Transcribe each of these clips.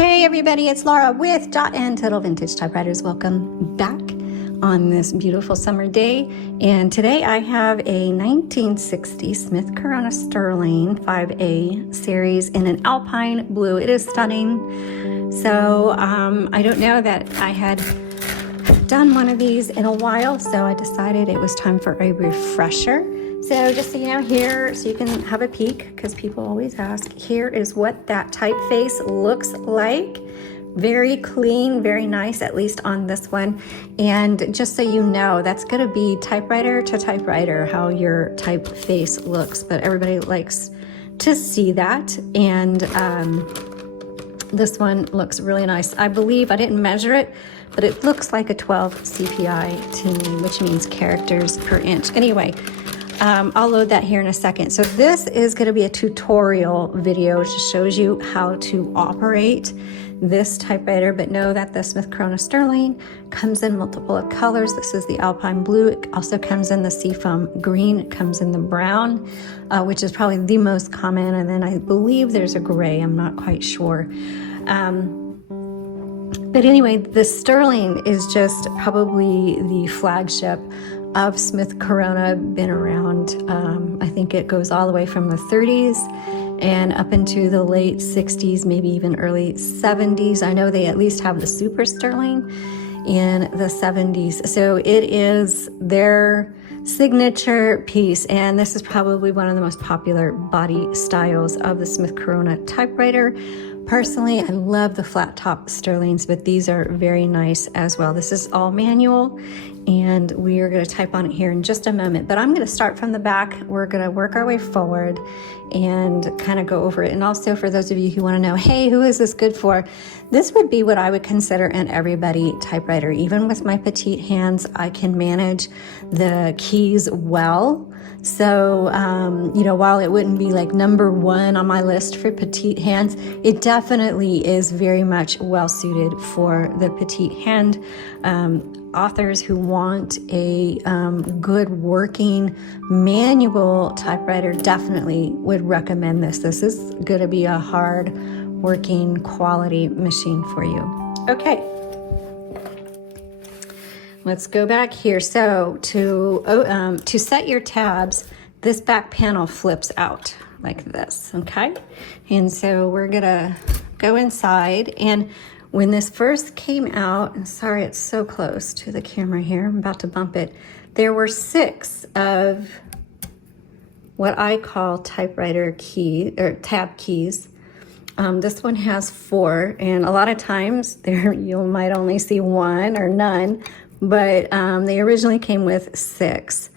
Hey everybody, it's Laura with Dot and Total Vintage Typewriters. Welcome back on this beautiful summer day. And today I have a 1960 Smith Corona Sterling 5A series in an Alpine blue. It is stunning. So I don't know that I had done one of these in a while, so I decided it was time for a refresher. So just so you know, here, so you can have a peek, because people always ask, here is what that typeface looks like. Very clean, very nice, at least on this one. And just so you know, that's gonna be typewriter to typewriter, how your typeface looks, but everybody likes to see that. And this one looks really nice. I believe, I didn't measure it, but it looks like a 12 CPI to me, which means characters per inch. Anyway, I'll load that here in a second. So this is going to be a tutorial video which shows you how to operate this typewriter, but know that the Smith Corona Sterling comes in multiple colors. This is the Alpine Blue. It also comes in the Seafoam Green. It comes in the brown, which is probably the most common. And then I believe there's a gray. I'm not quite sure. But anyway, the Sterling is just probably the flagship of Smith Corona. Been around, I think it goes all the way from the 30s and up into the late 60s, maybe even early 70s. I know they at least have the Super Sterling in the 70s. So it is their signature piece, and this is probably one of the most popular body styles of the Smith Corona typewriter. Personally, I love the flat top Sterlings, but these are very nice as well. This is all manual, and we are going to type on it here in just a moment. But I'm going to start from the back. We're going to work our way forward and kind of go over it. And also for those of you who want to know, hey, who is this good for? This would be what I would consider an everybody typewriter. Even with my petite hands, I can manage the keys well. So, you know, while it wouldn't be like number one on my list for petite hands, it definitely is very much well suited for the petite hand authors who want a good working manual typewriter. Definitely would recommend this. This is going to be a hard working quality machine for you. Okay. Let's go back here. So to set your tabs, this back panel flips out like this, okay? And so we're gonna go inside, and when this first came out, and sorry it's so close to the camera here, I'm about to bump it, there were 6 of what I call typewriter key or tab keys. This one has 4, and a lot of times there you might only see 1 or none, but they originally came with 6,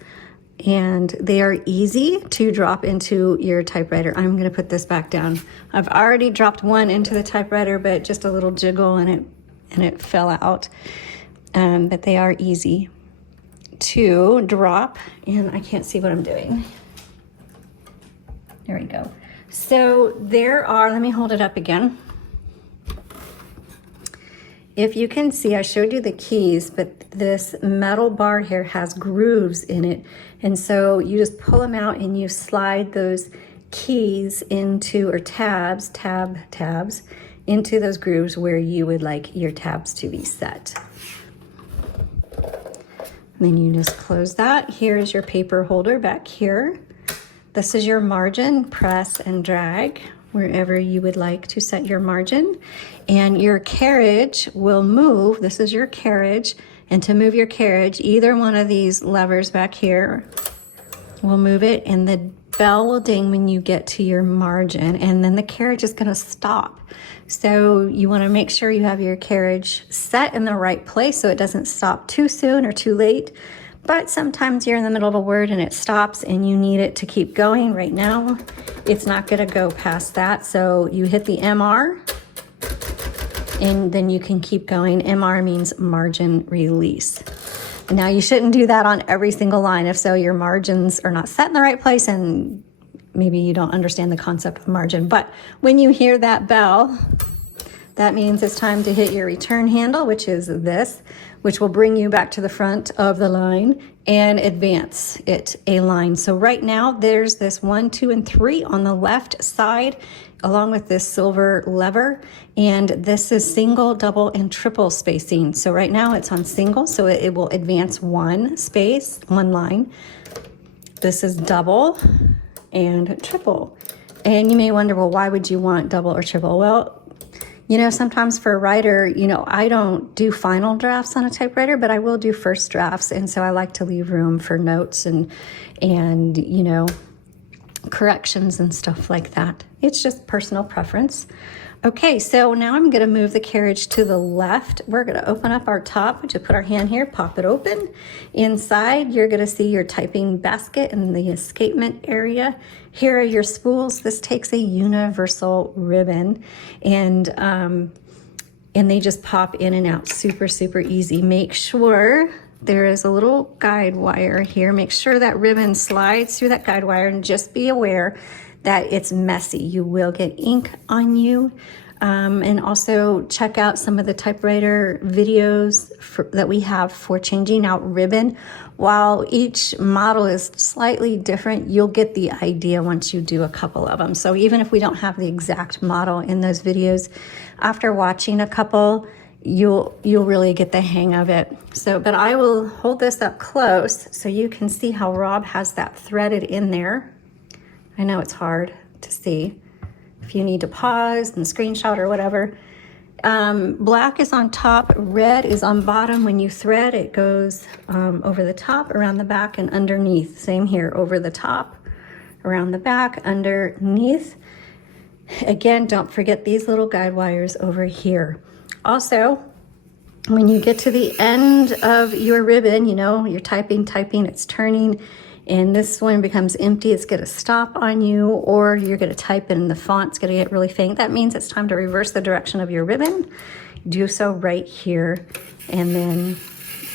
and they are easy to drop into your typewriter. I'm going to put this back down. I've already dropped one into the typewriter, but just a little jiggle and it fell out. But they are easy to drop, and I can't see what I'm doing. There we go. So there are, let me hold it up again. If you can see, I showed you the keys, but this metal bar here has grooves in it. And so you just pull them out and you slide those keys into, or tabs, into those grooves where you would like your tabs to be set. And then you just close that. Here is your paper holder back here. This is your margin, press and drag wherever you would like to set your margin. And your carriage will move. This is your carriage. And to move your carriage, either one of these levers back here will move it, and the bell will ding when you get to your margin, and then the carriage is gonna stop. So you wanna make sure you have your carriage set in the right place so it doesn't stop too soon or too late. But sometimes you're in the middle of a word and it stops and you need it to keep going. Right now, it's not gonna go past that. So you hit the MR and then you can keep going. MR means margin release. Now you shouldn't do that on every single line. If so, your margins are not set in the right place and maybe you don't understand the concept of margin. But when you hear that bell, that means it's time to hit your return handle, which is this. which will bring you back to the front of the line and advance it a line. So right now there's this 1, 2, and 3 on the left side, along with this silver lever, and this is single, double, and triple spacing. So right now it's on single, so it will advance 1 space, 1 line. This is double and triple. And you may wonder, well, why would you want double or triple? Well, you know, sometimes for a writer, you know, I don't do final drafts on a typewriter, but I will do first drafts. And so I like to leave room for notes and you know, corrections and stuff like that. It's just personal preference. Okay, so now I'm gonna move the carriage to the left. We're gonna open up our top. We just put our hand here, pop it open. Inside, you're gonna see your typing basket and the escapement area. Here are your spools. This takes a universal ribbon, and they just pop in and out super, super easy. Make sure there is a little guide wire here. Make sure that ribbon slides through that guide wire, and just be aware that it's messy. You will get ink on you. And also check out some of the typewriter videos that we have for changing out ribbon. While each model is slightly different, you'll get the idea once you do a couple of them. So even if we don't have the exact model in those videos, after watching a couple, you'll really get the hang of it. So, but I will hold this up close so you can see how Rob has that threaded in there. I know it's hard to see if you need to pause and screenshot or whatever. Black is on top, red is on bottom. When you thread, it goes over the top, around the back, and underneath. Same here, over the top, around the back, underneath. Again, don't forget these little guide wires over here. Also, when you get to the end of your ribbon, you know, you're typing, it's turning, and this one becomes empty, it's gonna stop on you, or you're gonna type and the font's gonna get really faint. That means it's time to reverse the direction of your ribbon. Do so right here, and then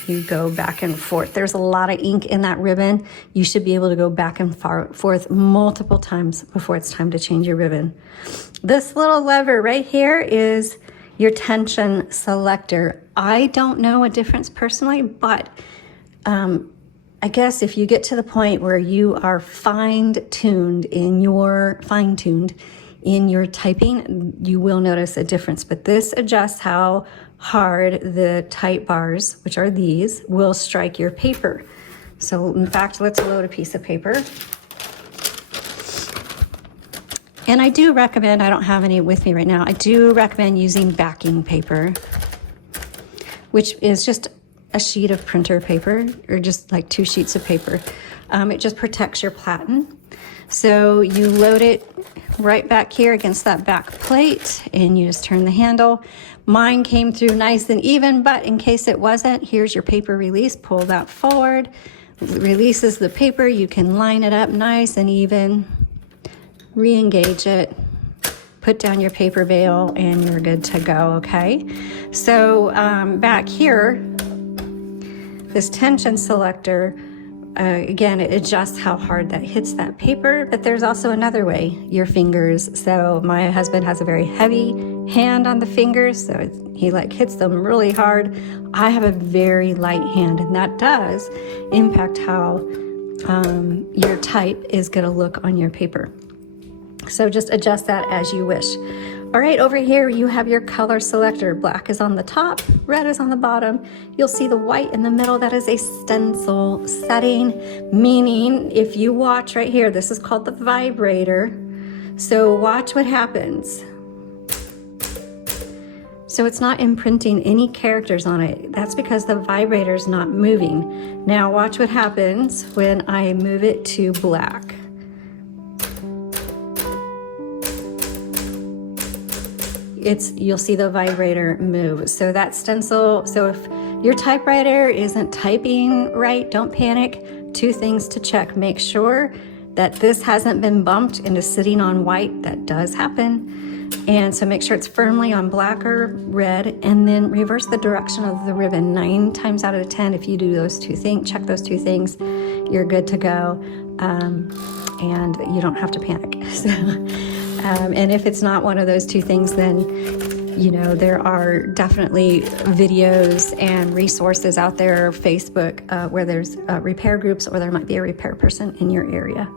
you go back and forth. There's a lot of ink in that ribbon. You should be able to go back and forth multiple times before it's time to change your ribbon. This little lever right here is your tension selector. I don't know a difference personally, but I guess if you get to the point where you are fine-tuned in your typing, you will notice a difference. But this adjusts how hard the type bars, which are these, will strike your paper. So in fact, let's load a piece of paper. And I do recommend, I don't have any with me right now, I do recommend using backing paper, which is just a sheet of printer paper, or just like 2 sheets of paper. It just protects your platen. So you load it right back here against that back plate, and you just turn the handle. Mine came through nice and even, but in case it wasn't, here's your paper release. Pull that forward, releases the paper. You can line it up nice and even, re-engage it, put down your paper bail, and you're good to go, okay? So back here, this tension selector, again, it adjusts how hard that hits that paper, but there's also another way, your fingers. So my husband has a very heavy hand on the fingers, so he like hits them really hard. I have a very light hand, and that does impact how your type is gonna look on your paper. So just adjust that as you wish. All right, over here you have your color selector. Black is on the top, red is on the bottom. You'll see the white in the middle. That is a stencil setting, meaning if you watch right here, this is called the vibrator. So watch what happens. So it's not imprinting any characters on it. That's because the vibrator is not moving. Now watch what happens when I move it to black. You'll see the vibrator move. So that stencil, so if your typewriter isn't typing right, don't panic. 2 things to check. Make sure that this hasn't been bumped into sitting on white. That does happen. And so make sure it's firmly on black or red, and then reverse the direction of the ribbon. 9 times out of 10, if you do those 2 things, check those 2 things, you're good to go. And you don't have to panic. So, and if it's not one of those 2 things, then You know, there are definitely videos and resources out there, Facebook, where there's repair groups, or there might be a repair person in your area.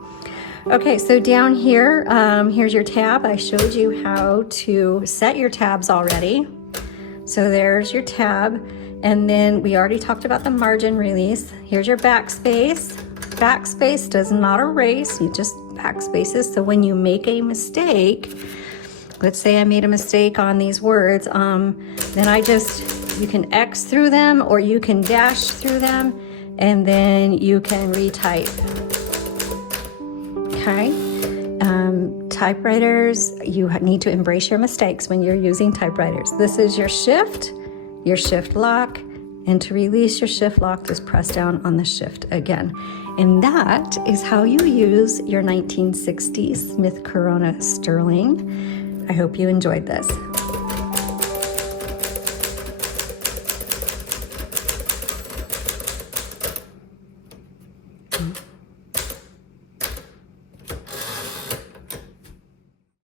Okay, so down here, here's your tab. I showed you how to set your tabs already. So there's your tab. And then we already talked about the margin release. Here's your backspace. Backspace does not erase, you just backspaces. So when you make a mistake, let's say I made a mistake on these words, then you can X through them, or you can dash through them, and then you can retype. Okay. Typewriters, you need to embrace your mistakes when you're using typewriters. This is your shift lock, and to release your shift lock, just press down on the shift again. And that is how you use your 1960s Smith Corona Sterling. I hope you enjoyed this.